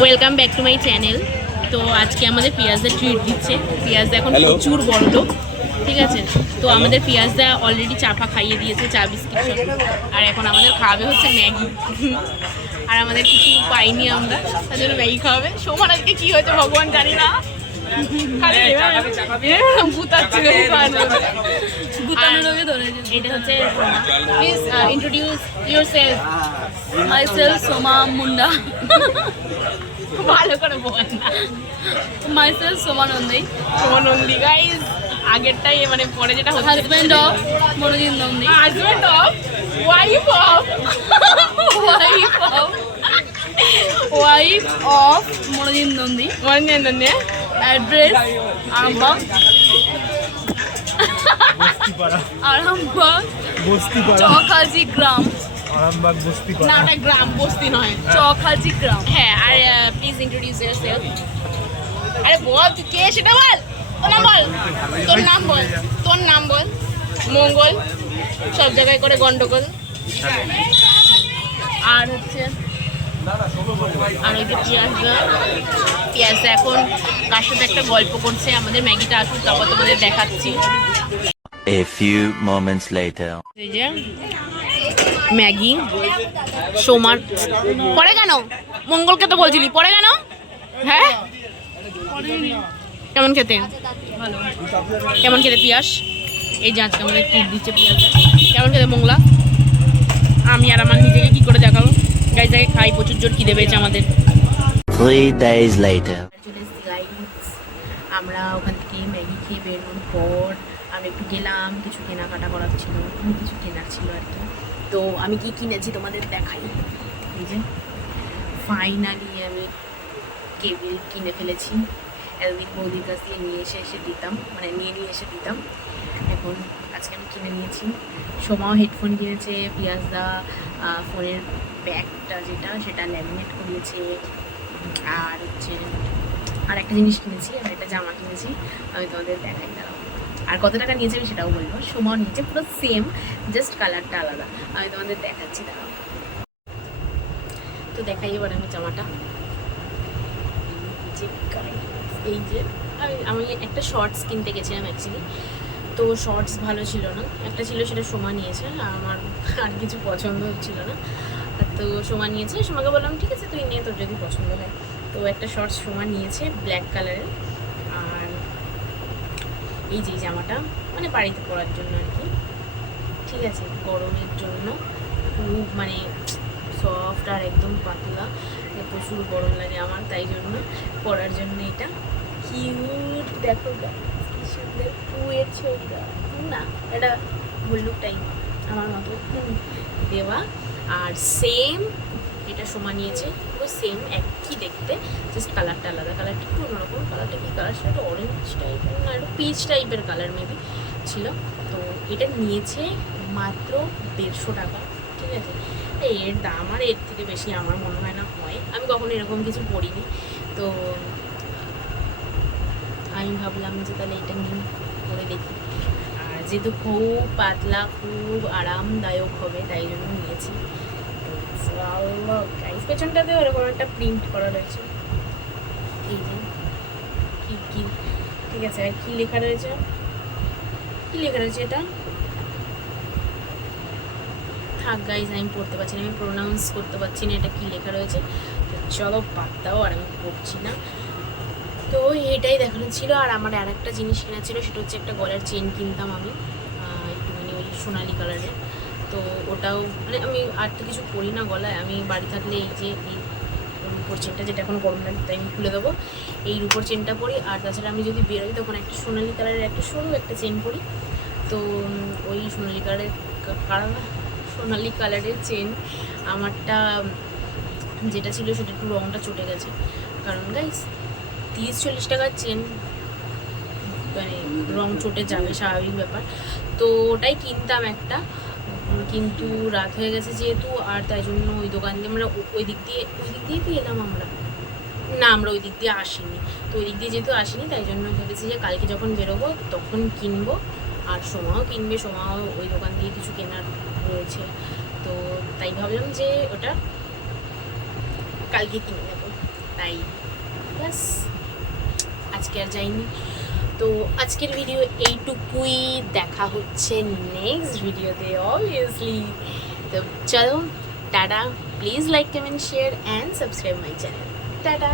Welcome back to my channel. তো আজকে আমাদের পিয়াজদা ট্রিট দিচ্ছে। পিয়াজদা এখন প্রচুর বড় লোক, ঠিক আছে। তো আমাদের পিয়াজদা অলরেডি চাপা খাইয়ে দিয়েছে, চা বিস্কিট সব। আর এখন আমাদের খাওয়াবে হচ্ছে ম্যাগি। আর আমাদের কিছু পাইনি আমরা, তার জন্য ম্যাগি খাওয়াবে। সোমান আজকে কি হয়েছে ভগবান জানি না, এটা হচ্ছে please introduce yourself. Myself Soma Munda. ভালো করে বল না। Myself Soma Nandi. সোমানন্দি গাইস, আগেরটাই মানে পরে যেটা হচ্ছে Husband of Monojin Nandi. Husband of wife of Wife of Monojin Nandi. মনে Address Arambagh. Arambagh. Chowkhaji Gram. Arambagh বস্তি না, ওটা গ্রাম, বস্তি নয়। Chowkhaji Gram. হ্যাঁ, আর প্লিজ ইন্ট্রোডিউস ইয়োরসেলফ। আরে বল তুই কে সেটা বল, তোর নাম বল, তোর নাম বল, তোর নাম বল। মঙ্গল, সব জায়গায় করে গন্ডগোল। আর হচ্ছে আর ওই যে পিয়াজদা এখন কার সাথে একটা গল্প করছে। আমাদের ম্যাগিটা আসুক, তারপর তোমাদের দেখাচ্ছি। A few moments later. এই যে ম্যাগি সোমার পরে কেন, মঙ্গলকে তো বলছিলি পরে কেন। হ্যাঁ, কেমন খেতে, ভালো। কেমন খেতে পিয়াস? এই যে আজকে আমাদের ট্রিট দিচ্ছে পিয়াস। কেমন খেতে মঙ্গলা? আমি আর আমার নিজেকে কি করে দেখাবো গাইজ, আগে খাই, প্রচুর জোর খিদে পেয়েছে আমাদের। 3 days later. আমরা ওখান থেকে ম্যাগি খেয়ে বেরোনোর পর আমি একটু গেলাম, কিছু কেনাকাটা করার ছিল, কিছু কেনার ছিল আর কি। তো আমি কি কিনেছি তোমাদের দেখাই। এই যে ফাইনালি আমি কেবিল কিনে ফেলেছি। এতদিন বৌদির কাছ থেকে নিয়ে এসে দিতাম, মানে নিয়ে এসে দিতাম। এখন আজকে আমি কিনে নিয়েছি। সোমাও হেডফোন কিনেছে, পিয়াজদা ফোনের ব্যাগটা সেটা ল্যামিনেট করিয়েছে। আর হচ্ছে আর একটা জিনিস কিনেছি, আর একটা জামা কিনেছি, আমি তোমাদের দেখাই দাঁড়াও। আর কত টাকা নিয়েছে আমি সেটাও বলবো। সোমাও নিয়েছে পুরো সেম, জাস্ট কালারটা আলাদা। আমি তোমাদের দেখাচ্ছি দাঁড়াও। তো দেখাই এবার আমি জামাটা। এই যে আমি একটা শর্টস কিনতে গেছিলাম অ্যাকচুয়ালি। তো শর্টস ভালো ছিল না, একটা ছিল সেটা সোমা নিয়েছে, আমার আর কিছু পছন্দ হচ্ছিল না। তো সোমা নিয়েছে, সোমাকে বললাম ঠিক আছে তুই নিয়ে, তোর যদি পছন্দ হয়। তো একটা শর্টস সোমা নিয়েছে ব্ল্যাক কালারের। আর এই যে জামাটা মানে বাড়িতে পরার জন্য আর কি, ঠিক আছে, গরমের জন্য খুব মানে সফট আর একদম পাতলা, প্রচুর গরম লাগে আমার, তাই জন্য পরার জন্য এটা কিউট। দেখো কি সুন্দর পুয়ের ছবিটা না, এটা ভল্লুক টাইম আমার মতো দেওয়া। আর সেম এটা সোমা নিয়েছে, পুরো সেম একই দেখতে, জাস্ট কালারটা আলাদা। কালারটা একটু অন্যরকম। কালারটা কি কালার ছিল, একটা অরেঞ্জ টাইপের না একটু পিচ টাইপের কালার মেবি ছিল। তো এটা নিয়েছে মাত্র 150 টাকা, ঠিক আছে। এর দাম আর এর থেকে বেশি আমার মনে হয় না হয়, আমি কখনো এরকম কিছু পড়িনি। তো আমি ভাবলাম যে তাহলে এটা নিয়ে পরে দেখি। আর যেহেতু খুব পাতলা, খুব আরামদায়ক হবে, তাই জন্য নিয়েছি। পেছনটাতে ওরকম একটা প্রিন্ট করা রয়েছে, এই যে কি ঠিক আছে। আর কি লেখা রয়েছে, এটা থাক গাইজ, আমি পড়তে পারছি না, আমি প্রোনাউন্স করতে পারছি না এটা কি লেখা রয়েছে। তো চলো বাদ দাও, আর আমি পড়ছি না। তো এটাই দেখানো ছিল। আর আমার আর একটা জিনিস কেনা ছিল, সেটা হচ্ছে একটা গলার চেন কিনতাম আমি, একটুখানি ওই সোনালি কালারের। তো ওটাও মানে আমি আর তো কিছু পরি না গলায়, আমি বাড়ি থাকলে এই যে এই রূপোর চেনটা, যেটা এখন গরম লাগে তাই আমি খুলে দেবো, এই রূপোর চেনটা পরি। আর তাছাড়া আমি যদি বেরোই তখন একটা সোনালি কালারের একটা সরু একটা চেন পরি। তো ওই সোনালি কালারের চেন আমারটা যেটা ছিল সেটা একটু রঙটা চটে গেছে। কারণ গাইস 30-40 টাকার চেন মানে রং চটে যাবে, স্বাভাবিক ব্যাপার। তো ওটাই কিনতাম একটা, কিন্তু রাত হয়ে গেছে যেহেতু, আর তাই জন্য ওই দোকান দিয়ে আমরা ওই দিক দিয়ে তো এলাম আমরা, না আমরা ওই দিক দিয়ে আসিনি। তো ওই দিক দিয়ে যেহেতু আসিনি, তাই জন্য ভেবেছি যে কালকে যখন বেরোবো তখন কিনবো। আর সোমাও কিনবে, সোমাও ওই দোকান দিয়ে কিছু কেনার রয়েছে। তো তাই ভাবলাম যে ওটা কালকে কিনে নেবো। তাই ব্যাস আজকে আর যাইনি। তো আজকের ভিডিও এইটুকুই, দেখা হচ্ছে নেক্সট ভিডিওতে অবভিয়াসলি। তো চলো tata, please like comment share and subscribe my channel. Tata.